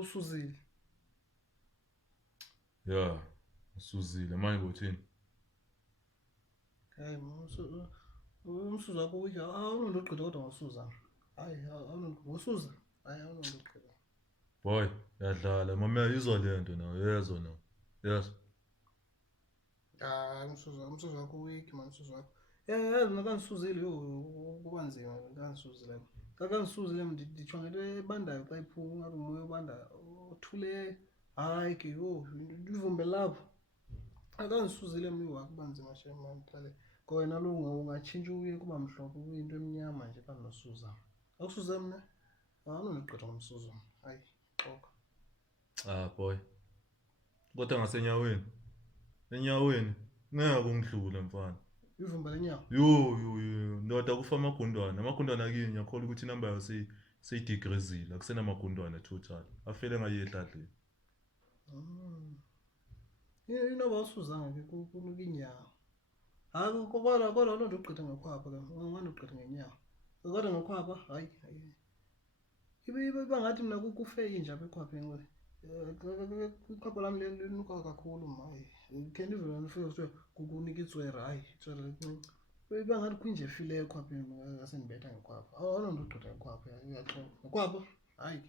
usuzile. Ya, usuzile manje uthini? Hayi umsuza wakho wiki awunondogqitha kodwa ngosuza. Hayi ngosuza. Hayi awunondogqitha. Boy, yadlala mama yizwa lento nawe yezwa nawe. Yes. Hayi umsuza wakho wiki man umsuza wakho. Yazi nakangisuzile kuba nzima kangisuzile. Kangisuzile nditsho ngento ebandayo xa iphuma ungathi umoya obandayo othuleyo. Hayi ke ivumbe lapho. Akangisuzile mni wakho kuba nzima shem man qale. Kona lo ungatshintsha uye kuba mhlophe kuyinto emnyama nje kanosuza. Akusuze mna? Awunondogqitha ngomsuzo. Hayi xoka. Boy. Kodwa ngasenyaweni. Enyaweni ngeke ungidlule mfana. Ivumba lenyawo. Yo, ndoda kufa amagundwane. Amagundwane akini ngiyakholwa ukuthi inamba yayo seyidigreezile. Akusenamagundwane total. Afele ngayehla dle. Inoba awusuzanga ke kunuka inyawo. Hayi kodwa awunondogqitha ngekhwapha ke. Ungandogqitha ngenyawo. Kodwa ngekhwapha hayi. Iba ngathi mna kufe inja apha ekhwapheni we. Ikhwapha lam linuka kakhulu maye. Khe ndivele ndifike kuthiwe kukunika itswere. Hayi itswere lincinci. Iba ngathi kukho inja efileyo ekhwapheni ngasendibetha ngekhwapha. Awunondogqitha ngekhwapha uyaxoka. Ngekhwapha? Hayi.